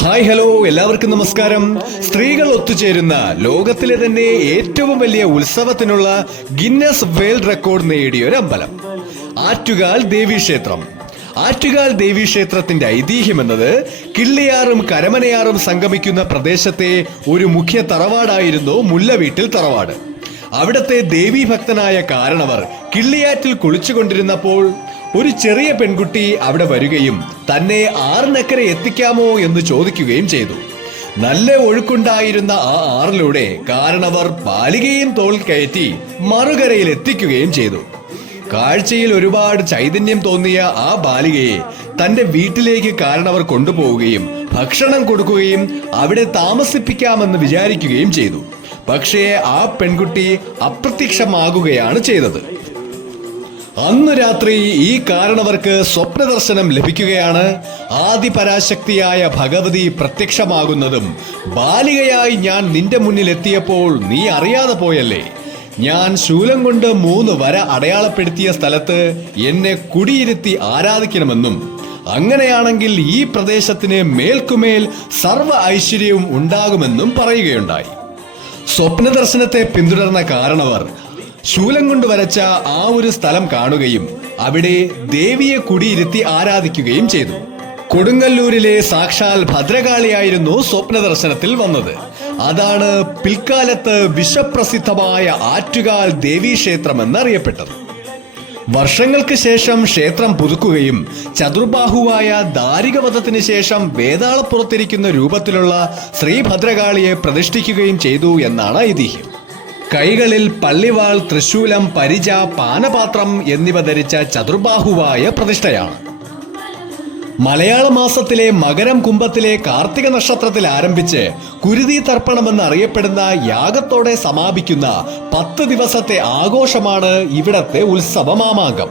Hi hello എല്ലാവർക്കും നമസ്കാരം. സ്ത്രീകൾ ഒത്തുചേരുന്ന ലോകത്തിലെ തന്നെ ഏറ്റവും വലിയ ഉത്സവത്തിനുള്ള ഗിന്നസ് വേൾഡ് റെക്കോർഡ് നേടിയ ഒരു അമ്പലം ആറ്റുകാൽ ദേവീക്ഷേത്രം. ആറ്റുകാൽ ദേവീക്ഷേത്രത്തിന്റെ ഐതിഹ്യം എന്നത് കിള്ളിയാറും കരമനയാറും സംഗമിക്കുന്ന പ്രദേശത്തെ ഒരു മുഖ്യ തറവാടായിരുന്നു മുല്ലവീട്ടിൽ തറവാട്. അവിടത്തെ ദേവീഭക്തനായ കാരണവർ കിള്ളിയാറ്റിൽ കുളിച്ചുകൊണ്ടിരുന്നപ്പോൾ ഒരു ചെറിയ പെൺകുട്ടി അവിടെ വരികയും തന്നെ ആറിനക്കരെ എത്തിക്കാമോ എന്ന് ചോദിക്കുകയും ചെയ്തു. നല്ല ഒഴുക്കുണ്ടായിരുന്ന ആ ആറിലൂടെ കാരണവർ ബാലികയും തോൾ കയറ്റി മറുകരയിൽ എത്തിക്കുകയും ചെയ്തു. കാഴ്ചയിൽ ഒരുപാട് ചൈതന്യം തോന്നിയ ആ ബാലികയെ തന്റെ വീട്ടിലേക്ക് കാരണവർ കൊണ്ടുപോവുകയും ഭക്ഷണം കൊടുക്കുകയും അവിടെ താമസിപ്പിക്കാമെന്ന് വിചാരിക്കുകയും ചെയ്തു. പക്ഷേ ആ പെൺകുട്ടി അപ്രത്യക്ഷമാകുകയാണ് ചെയ്തത്. അന്നു രാത്രി ഈ കാരണവർക്ക് സ്വപ്നദർശനം ലഭിക്കുകയാണ്. ആദിപരാശക്തിയായ ഭഗവതി പ്രത്യക്ഷമാകുന്നതും ബാലികയായി ഞാൻ നിന്റെ മുന്നിൽ എത്തിയപ്പോൾ നീ അറിയാതെ പോയല്ലേ, ഞാൻ ശൂലം കൊണ്ട് 3 വര അടയാളപ്പെടുത്തിയ സ്ഥലത്ത് എന്നെ കുടിയിരുത്തി ആരാധിക്കണമെന്നും അങ്ങനെയാണെങ്കിൽ ഈ പ്രദേശത്തിന് മേൽക്കുമേൽ സർവ്വ ഐശ്വര്യവും ഉണ്ടാകുമെന്നും പറയുകയുണ്ടായി. സ്വപ്നദർശനത്തെ പിന്തുടർന്ന കാരണവർ ശൂലം കൊണ്ട് വരച്ച ആ ഒരു സ്ഥലം കാണുകയും അവിടെ ദേവിയെ കുടിയിരുത്തി ആരാധിക്കുകയും ചെയ്തു. കൊടുങ്ങല്ലൂരിലെ സാക്ഷാൽ ഭദ്രകാളിയായിരുന്നു സ്വപ്നദർശനത്തിൽ വന്നത്. അതാണ് പിൽക്കാലത്ത് വിശ്വപ്രസിദ്ധമായ ആറ്റുകാൽ ദേവീക്ഷേത്രം എന്നറിയപ്പെട്ടത്. വർഷങ്ങൾക്ക് ശേഷം ക്ഷേത്രം പുതുക്കുകയും ചതുർബാഹുവായ ദാരികവധത്തിന് ശേഷം വേതാളപ്പുറത്തിരിക്കുന്ന രൂപത്തിലുള്ള ശ്രീഭദ്രകാളിയെ പ്രതിഷ്ഠിക്കുകയും ചെയ്തു എന്നാണ് ഐതിഹ്യം. കൈകളിൽ പള്ളിവാൾ, തൃശൂലം, പരിച, പാനപാത്രം എന്നിവ ധരിച്ച ചതുർബാഹുവായ പ്രതിഷ്ഠയാണ്. മലയാള മാസത്തിലെ മകരം കുംഭത്തിലെ കാർത്തിക നക്ഷത്രത്തിൽ ആരംഭിച്ച് കുരുതി തർപ്പണമെന്ന് അറിയപ്പെടുന്ന യാഗത്തോടെ സമാപിക്കുന്ന 10 ദിവസത്തെ ആഘോഷമാണ് ഇവിടത്തെ ഉത്സവമാമാങ്കം.